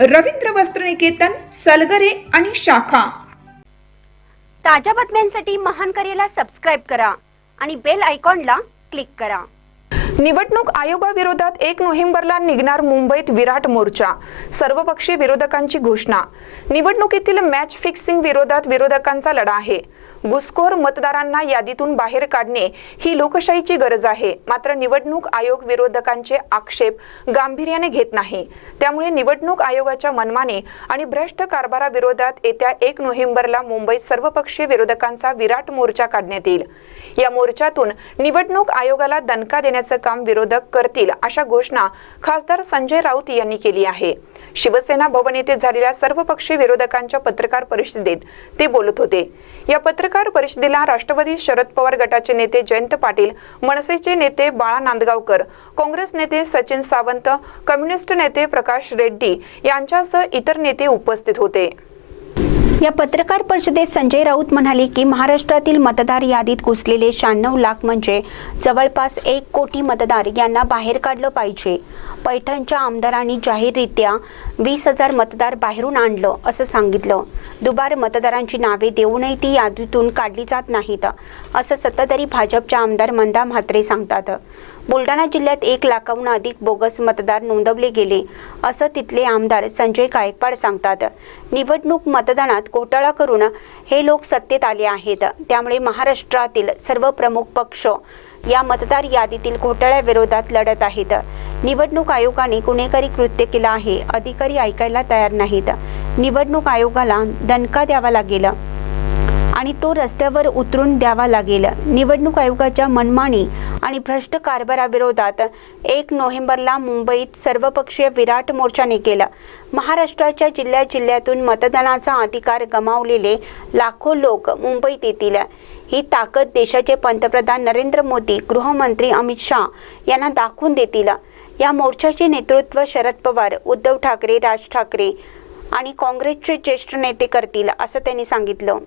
रवींद्र वस्त्रनिकेतन सलगरे आणि शाखा. ताज्या बातम्यांसाठी महान करेला सबस्क्राईब करा आणि बेल आयकॉनला क्लिक करा. निवडणूक आयोगाविरोधात एक नोव्हेंबरला निघणार मुंबईत विराट मोर्चा. सर्वपक्षीय विरोधकांची घोषणा. निवडणुकीतील मॅच फिक्सिंग विरोधात विरोधकांचा लढा आहे. घुसखोर मतदारांना यादीतून बाहेर काढणे ही लोकशाहीची गरज आहे. मात्र निवडणूक आयोग विरोधकांचे आक्षेप गांभीर्याने घेत नाही. त्यामुळे निवडणूक आयोगाच्या मनमाने आणि भ्रष्ट कारभाराविरोधात येत्या एक नोव्हेंबरला मुंबईत सर्वपक्षीय विरोधकांचा विराट मोर्चा काढण्यात येईल. या मोर्चातून निवडणूक आयोगाला दणका देण्याचं काम विरोधक करतील अशा घोषणा खासदार संजय राऊत यांनी केली आहे. शिवसेना भवन येथे झालेल्या सर्वपक्षीय विरोधकांच्या पत्रकार परिषदेत ते बोलत होते. या पत्रकार परिषदेला राष्ट्रवादी शरद पवार गटाचे नेते जयंत पाटील मनसेचे नेते बाळा नांदगावकर काँग्रेस नेते सचिन सावंत कम्युनिस्ट नेते प्रकाश रेड्डी यांच्यासह इतर नेते उपस्थित होते. या पत्रकार परिषदेत संजय राऊत म्हणाले की महाराष्ट्रातील मतदार यादीत घुसलेले शहाण्णव लाख म्हणजे जवळपास एक कोटी मतदार यांना बाहेर काढलं पाहिजे. पैठणच्या आमदारांनी जाहीररित्या वीस हजार मतदार बाहेरून आणलं असं सांगितलं. दुबार मतदारांची नावे देऊनही ती यादीतून काढली जात नाहीत असं सत्ताधारी भाजपच्या आमदार मंदा म्हात्रे सांगतात. बुलढाणा जिल्ह्यात एक लाखाहून अधिक बोगस मतदार नोंदवले गेले असं तिथले आमदार संजय गायकवाड सांगतात. निवडणूक मतदानात घोटाळा करून हे लोक सत्तेत आले आहेत. त्यामुळे महाराष्ट्रातील सर्व प्रमुख पक्ष या मतदार यादीतील घोटाळ्याविरोधात लढत आहेत. निवडणूक आयोगाने गुन्हेगारी कृत्य केलं आहे. अधिकारी ऐकायला तयार नाहीत. निवडणूक आयोगाला दणका द्यावा लागेल. आणि तो रस्त्यावर उतरून द्यावा लागेल. निवडणूक आयोगाच्या मनमानी आणि भ्रष्ट कारभाराविरोधात एक नोव्हेंबरला मुंबईत सर्वपक्षीय विराट मोर्चाने केला. महाराष्ट्राच्या जिल्ह्या जिल्ह्यातून मतदानाचा अधिकार गमावलेले लाखो लोक मुंबईत येतील. ही ताकद देशाचे पंतप्रधान नरेंद्र मोदी गृहमंत्री अमित शहा यांना दाखवून देतील. या मोर्चाचे नेतृत्व शरद पवार उद्धव ठाकरे राज ठाकरे आणि काँग्रेसचे ज्येष्ठ नेते करतील असं त्यांनी सांगितलं.